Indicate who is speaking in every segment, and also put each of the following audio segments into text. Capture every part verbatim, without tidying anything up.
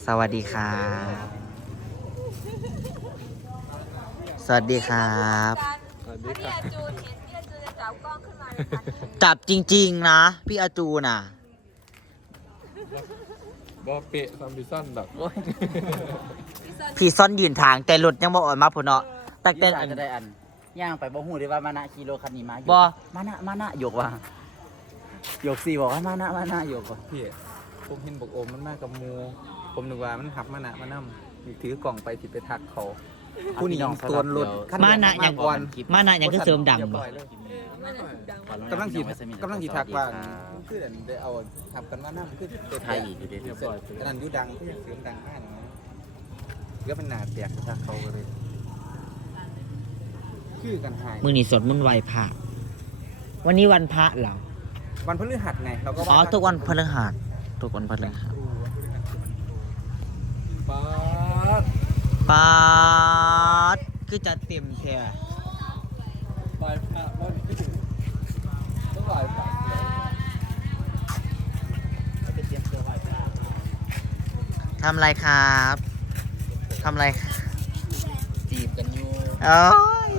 Speaker 1: สวัสดีครับสวัสดีครับ
Speaker 2: สวัสดีครับจูนเห็นพี่จูนจะจับกล้องขึ้นมาในทันที
Speaker 1: จับจริงๆนะพี่อาจูน่ะ
Speaker 3: บอเปะซัมบิซันแบบ
Speaker 1: พี่ซ่อนยืนทางแต่รถยังบ่ออกมาพุ่นเนาะตั้งแต่
Speaker 4: แต่
Speaker 1: อั
Speaker 4: อาจ
Speaker 1: น
Speaker 4: จะได้อันย่างไปบ่ฮู้ได้ว่ามานะกิโลคันนี้มา
Speaker 1: บ่
Speaker 4: มานะมานะยกว่าหยกสี่บอกว่ามานะมานะยกว่า
Speaker 3: พี่ผมเห็นบอกโอมมันมากกับมูผมนึกว่ามันหับมานะมานั่มถือกล่องไปที่ไปทักเขาผู้นี้ยังตัวรถ
Speaker 1: มานะยัง
Speaker 3: ก่อน
Speaker 1: มานะยังคือเสริมดังบ่
Speaker 3: กำลังขีดกำลังขีดทักว่าคือเดี๋ยวได้เอาทับกันมานั่มคือเตะ
Speaker 4: ไทยอีกอยู่เด้
Speaker 3: เสร็จอันนั้นอยูดังก็ยังเสริมดังมากนะก็เป็นหนาแตกทักเขาเลยคือกันหาย
Speaker 1: มื้อนี้สวดมนต์ไหว้พระวันนี้วันพระเหรอ
Speaker 3: วันพฤหัสไงเราก็
Speaker 1: อ๋อทุกวันพฤหัสทุกวันพฤหัส
Speaker 3: ป๊าด
Speaker 1: ปาดคือจะเต็มแท้
Speaker 3: ไหว้พระบ้านต้องไหว้พระ
Speaker 1: ทำอะไรครับทำอะไร
Speaker 4: จีบกันอยู่
Speaker 1: โอ้ย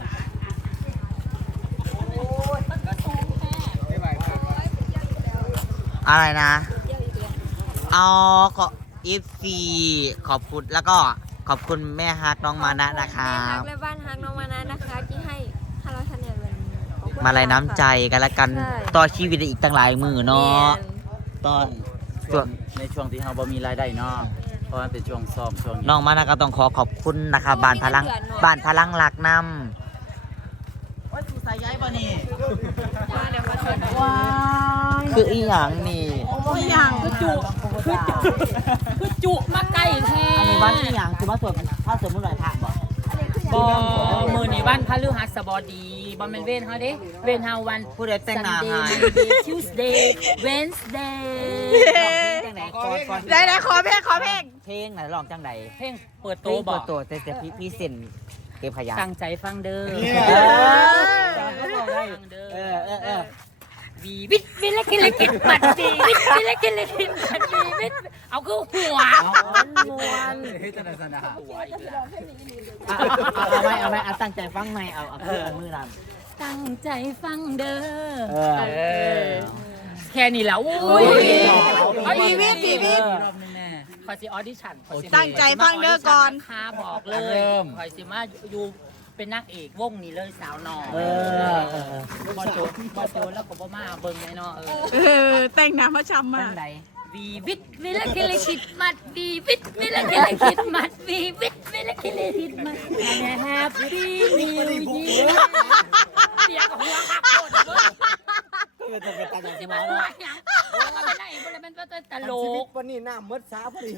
Speaker 3: ไม่ไหว้พระ
Speaker 1: อะไรนะเอาขออีฟีขอบคุณแล้วก็ขอบคุณแม่ฮักน้องมานะนะครั
Speaker 2: แม่ฮั
Speaker 1: บ
Speaker 2: กและบ้านฮักน้องมานะนะคะที่ให้ห้าร้อยคะแนนวันนี้ขอบคุณ
Speaker 1: มาลายน้ำใจกันละกัน
Speaker 2: ใช่
Speaker 1: ต่อชีวิตได้อีกตั้งหลายมือเนาะต่อ
Speaker 4: ช่วงในช่วงที่เราบ่มีรายได้เนาะเพราะมันเป็นช่วงซ้อมช่วง
Speaker 1: น้องมานะก็ต้องขอขอบคุณนะครับบ้านพลังบ้านพลังหลักน
Speaker 4: ว่าสูสายย้ายบ่นี่
Speaker 2: มาเดี๋ยวมาชวน
Speaker 4: ว้า
Speaker 1: ำคืออีหยังนี่
Speaker 4: ยอย่างคือจุคือจุคือจุมาไกลแท้
Speaker 1: อันนี้วันอีหยังคือมาสวดพระสวดมนต์ไหว้พระบ่
Speaker 5: บ่มื้อนี้วันพฤหัสบดีบ่แม่นเว้นเฮาเด้เว้นเฮาวัน
Speaker 1: ผู้ใดแต่งหน้าให้
Speaker 5: Sunday Tuesday Wednesday
Speaker 1: จังไหนก่อนก่อน
Speaker 2: ได้ได้ขอเพลงขอเพลง
Speaker 1: เพลงไหนลองจังไหน
Speaker 5: เพลงเปิด
Speaker 1: เพ
Speaker 5: โต
Speaker 1: ลง
Speaker 5: บ่
Speaker 1: เปิดตัวแต่แต่พี่พี่เซ็นเก็บขยะ
Speaker 5: ตั้งใจฟังเด้อ
Speaker 1: เออ
Speaker 5: ฟังเด้อ
Speaker 1: เออเออเออ
Speaker 5: วีวิทวิลกิลกินปัดวีวิทวิลกิลกินปัดวีวิทเอาคือหัว
Speaker 1: มวน
Speaker 4: เฮ้ยจังได๋ซั่นน่ะ
Speaker 5: หัวอีกแล้ว
Speaker 1: เอาเอาไหมเอาไหมเอาตั้งใจฟังไหมเอาเอาคือเอามือดัน
Speaker 5: ตั้งใจฟังเด้อ
Speaker 1: เออ
Speaker 5: เออแค่นี้แล้วอุ้ย
Speaker 2: วีวิทวีวิท
Speaker 4: รอบนึงแม่
Speaker 5: คอยสิออดิชั่นคอยสิ
Speaker 2: ตั้งใจฟังเด้อก่อน
Speaker 5: คาบอกเลยคอยสิมาอยู่เป็นนักเอกวงนี้เลยสาวหนอ
Speaker 1: เออเออ
Speaker 5: บอโจบอโจแล้วก็บ่มาเบิ่งแน่เนาะเออ
Speaker 2: เออแต่งหน้ามาช้ำมา
Speaker 1: จังไหน
Speaker 5: วีวิทวิลกิลคิดมัดวีวิทวิลกิลคิดมัดวีวิทวิลกิลคิดมัดแฮปปี้นิวยีเสียกับหัวคักโคตรเบิ่ง
Speaker 1: ก็จะเป็นตาอย่าง
Speaker 5: สิ
Speaker 1: ที่
Speaker 5: มา
Speaker 1: มา
Speaker 5: หัวหยังมันเป็นได้บ่ได้เป็นตัวตลก
Speaker 3: วันนี้น้ำมดสาพอดี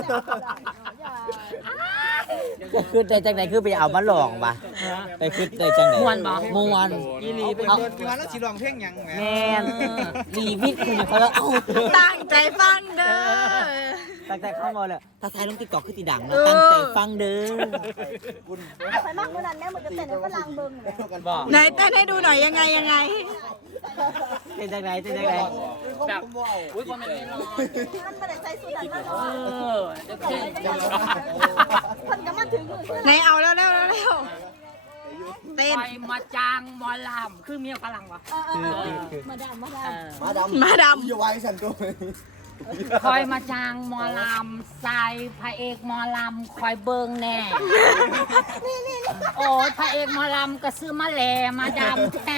Speaker 1: ก็คือได้จังไหนคือไปเอามาหลอกว่ะไปคือได้จังไหน
Speaker 5: ม่วนบ่
Speaker 1: ม่วน
Speaker 5: อีหลีเป็น
Speaker 3: เอาเป็นวันแล้วสิลองเพลงยังแหม
Speaker 1: แมนรีวิทย์คือเขาแล้วเอ้า
Speaker 2: ตั้งใจฟังเด้อ
Speaker 1: ตั้งใจเข้ามาเลยถ้าใช้ลงติ๊กต็อกคือตีดังนะตั้งใจฟังเด้อ
Speaker 6: ไปมากกว่านั้นแม่มันจะเต้นในฝรั่งเบิ่งเลย
Speaker 1: บอก
Speaker 2: ไหนเต้นให้ดูหน่อยยังไงยังไง
Speaker 1: เป็นจังไหนเป็นจังไหน
Speaker 5: แบบอุ้ยบ่แม่นแน่นอน
Speaker 6: มันไม่ได้ใส่สูทนั้นมา
Speaker 5: เอ
Speaker 6: เนาะ
Speaker 5: อเดี๋ยวเพลง
Speaker 6: คนก็มาถึง
Speaker 2: ไหนเอาแล้วแล้วแล้วแล้วเต้น
Speaker 5: ไปมาจางหมอลำคือเมียฝรั่งวะ
Speaker 6: มาดามมาดา
Speaker 5: เอ
Speaker 6: ม
Speaker 5: อ
Speaker 2: มาดำ
Speaker 3: อย่าไว้ฉันตัว
Speaker 5: คอยมาจางหมอลำใส่พระเอกหมอลำคอยเบิงแน่โอ้ยพระเอกหมอลำก็ซื้อมาแหลมาดำแท้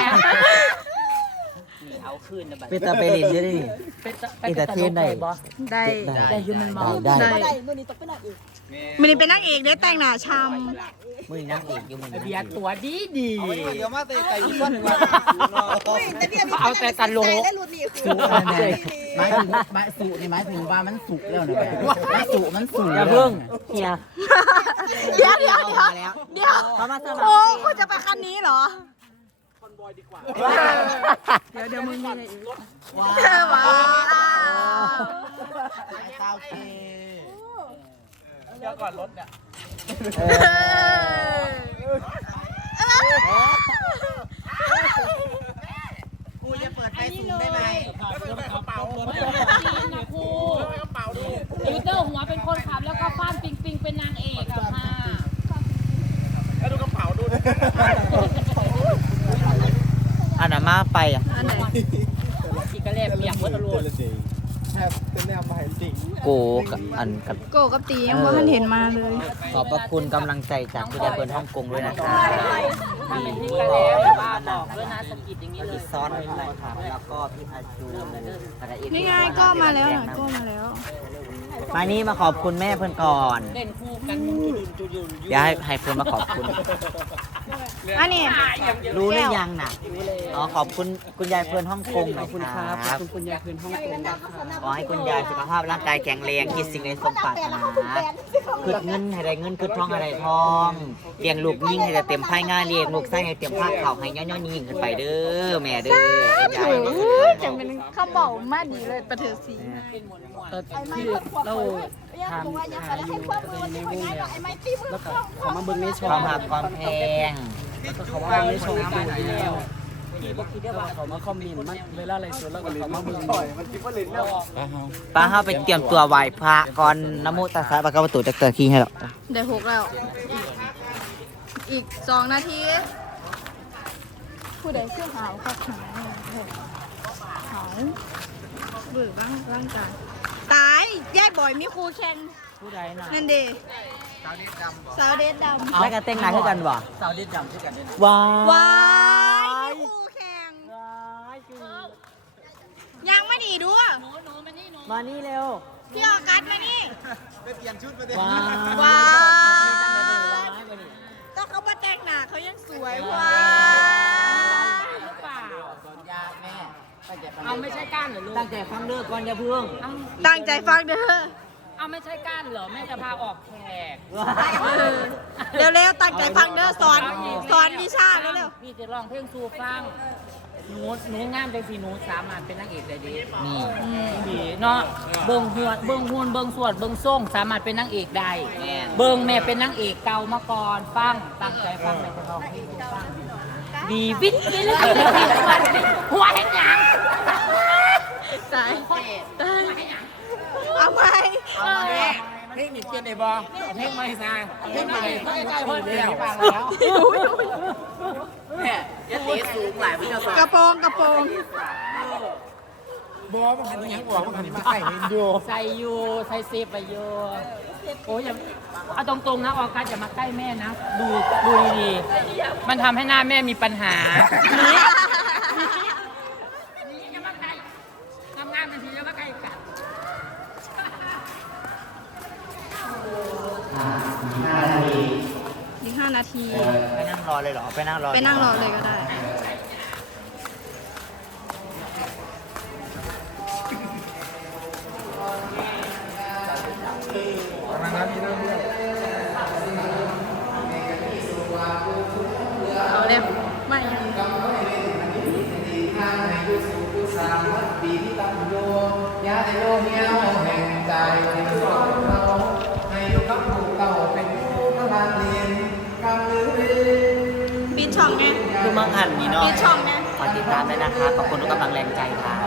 Speaker 5: นี่เอาคืนนะบัด
Speaker 1: เป็นตาไปเล่นได้ดิ
Speaker 5: เป็นตะ
Speaker 1: เป็นตะเทศได้
Speaker 5: บ่
Speaker 2: ได้
Speaker 5: ได้อยูมันมอง
Speaker 1: ได้
Speaker 2: ได้
Speaker 6: ได้มือนี้ตกไปหน่อยอีก
Speaker 2: มันนี่เป็นนักเอกได้แต่งหน้าช้
Speaker 1: มือนั่งเอกอยู่มือ
Speaker 5: เบียร์ตัวดีดี
Speaker 3: เดี๋ยวมาเตะไก่ที่ต้นมา
Speaker 6: แต่เดี๋ยวมี
Speaker 5: เอาแต่ตลก
Speaker 6: ได้รุ่นนี้
Speaker 4: สุกนั่นแหละหมายถึงหมายสุนี่หมายถึงว่ามันสุกแล้วนะแม่มันสุมันสุ
Speaker 1: อย่าเพิ่งเฮีย
Speaker 2: ำเดี๋ยวเดี๋ยวเดี๋ยว
Speaker 1: แล้ว
Speaker 2: เดี๋ยว
Speaker 1: เขามาสมัคร
Speaker 2: โอ้คุณจะไปคันนี้เหรอเดี๋ยวเดี๋ยวมึงมีอะไรอีกว้าว
Speaker 4: ข้าวเค
Speaker 3: เดี๋ยวก่อนรถเนี่ย
Speaker 4: กูจะเปิดไฟสูงได้ไหม
Speaker 5: นะครูติวเตอร์หัวเป็นนางเอกอะค่ะ
Speaker 1: อันนั้นมาไปอ่ะ
Speaker 2: อันไหน
Speaker 5: อีกระเล็บเปียกเวิร์ดอลูน
Speaker 1: โกกับอันกับ
Speaker 2: โกกับตียังว่าท่านเห็นมาเลย
Speaker 1: ขอบพระคุณกำลังใจจากคุณยายเปิดฮ่องกงด้วยนะคะ
Speaker 5: ถ้าเป็นที่กระเล็บบ้าบอกด้วยนะสกิดอย่างนี้เล
Speaker 1: พี่
Speaker 5: ย
Speaker 1: ซ้อนอะไรครับแล้วก็พี่อาจู
Speaker 2: นี่ไงก็มาแล้วนะก็มาแล้ว
Speaker 1: มานี่มาขอบคุณแม่เพื่อนก่อน
Speaker 5: เล่นคู่กันจุยุนจุยุน
Speaker 1: เดี๋ยวให้ให้เพื่อนมาขอบคุณ
Speaker 2: อันนี้
Speaker 1: รู้หรือยังน่ะอ๋อขอบคุณคุณยายเพื่อนฮ่องกงหน่อยครับ
Speaker 5: ขอบคุณคุณยายคืนห้องกงนะคะ
Speaker 1: ขอให้คุณยายสุขภาพร่างกายแข็งแรงคิดสิ่งใดสมปรารถนาคืดเงินให้ได้เงินคืดทองให้ได้ทองเลี้ยงลูกยิ่งให้ได้เต็มไพ่ง่ายเลี้ยงลูกไส้ให้เต็มผ้าเข่าให้ย่อยๆยิ่งขึ้นไปเด้อแม่เด้อคุณยาย
Speaker 2: จังเป็นข้าวเบามาดีเลยประเถิดสี
Speaker 5: คือเราทำขายอยู่ในวงแล้วแล้วก็เขามาเบิ้งในช่
Speaker 1: ค
Speaker 5: อง
Speaker 1: วามหักความแพง
Speaker 5: แล้วก็เขามาเบิ้งในช่องดูแล้วพี่บอกคิดได้ว่าเขามาคอมเมนต์มันเวลาอะไรสดแล้วก็เขามาเบิ้ง
Speaker 1: ป้าเฮาไปเตรียมตัวไหว้พระก่อนนะโมตัสสะปะคะวะโตจักเตอร์ขี้ให้หรอก
Speaker 2: ได้หกแล้ว อีกสองนาที ผู้ใดชื่อหาวครับหาวหาวเบื่อบ้างร่างกายตายยายบ่อยมีครูแข่ง
Speaker 1: ผู้ใดน่ะ
Speaker 2: นั่นเดสาวเดชดำ
Speaker 1: แล้วก็เต้นหนาคือกันบ่
Speaker 5: สาวเด็ดดำด้วยกันด้วยนะ
Speaker 1: ว้าว
Speaker 2: ว้ายมีครูแข่งยังมาหนีดู
Speaker 1: มานี่เร็ว
Speaker 2: พี่ออกัสมานี่
Speaker 1: ว้าว
Speaker 2: ว้ายก็เขามาแต่งหนาเขายังสวยว้าย
Speaker 5: หรือเปล่า
Speaker 4: ยากแม่ตั้งใจฟัง
Speaker 5: เอาไม่ใช่ก้านเหรอลูก
Speaker 1: ตั้งใจฟังเด้อก่อนอย่าเพิ่ง
Speaker 5: เอา
Speaker 2: ตั้งใจฟังเด้อ
Speaker 5: เอาไม่ใช่ก้านเหรอแม่จะพาออกแขก
Speaker 2: เร็วๆตั้งใจฟังเด้อสอนสอนวิชาเร็ว
Speaker 5: พี่จะร้องเพลงสู่ฟังหนูหนูงามจังสีหนูสามารถเป็นนางเอกได้ดี
Speaker 1: นี่
Speaker 5: ดีเนาะเบิ่งหัวเบิ่งหุ่นเบิ่งสวดเบิ่งส่งสามารถเป็นนางเอกได้เบิ่งแม่เป็นนางเอกเก่ามาก่อนฟังตั้งใจฟังแม่จะร้องเพลงสู่ฟังดีวิทย์เลยหัวเห็นหยัง
Speaker 2: ๆตายตายเอาไหม
Speaker 5: เพลงนี่เปลี่ยนได้บ่เพลงใหม่ซะเพลงใหม่ใกล้ๆเพิ่นแล้ว
Speaker 4: แม่ยตีสูงหลายพี่เจ้าสาว
Speaker 2: กระโปรงกระโปรง
Speaker 3: บอมันหันยังบอกมันหันมาใส่เห็นอยู่
Speaker 5: ใส่อยู่ใส่เซฟไปอยู่โอ้ยอย่าเอาตรงๆนะออกัสอย่ามาใกล้แม่นะดูดูดีๆมันทำให้หน้าแม่มีปัญหาอย่ามาใกล้ทำงานเป็นทีอย่ามาใกล้กัน
Speaker 2: อีกห้านาที
Speaker 1: ไปนั่งรอเลยเหรอ ไปนั่งรอ
Speaker 2: ไปนั่งรอเลยก็ได้ เอาเร็วไม่ยัง
Speaker 4: ปีที่ตั้งโยยาในโลเฮียวแห่งใจที่สอนเราให้ยกกับผูกเต่าเป็นผู้พลังเรียนกำลือเรียน
Speaker 2: ปิดช่องไง
Speaker 1: คือมังหันนี่เนาะ
Speaker 2: ปิดช่องไง
Speaker 1: ฝากติดตามด้วยนะคะ ขอบคุณทุกกำลังแรงใจค่ะ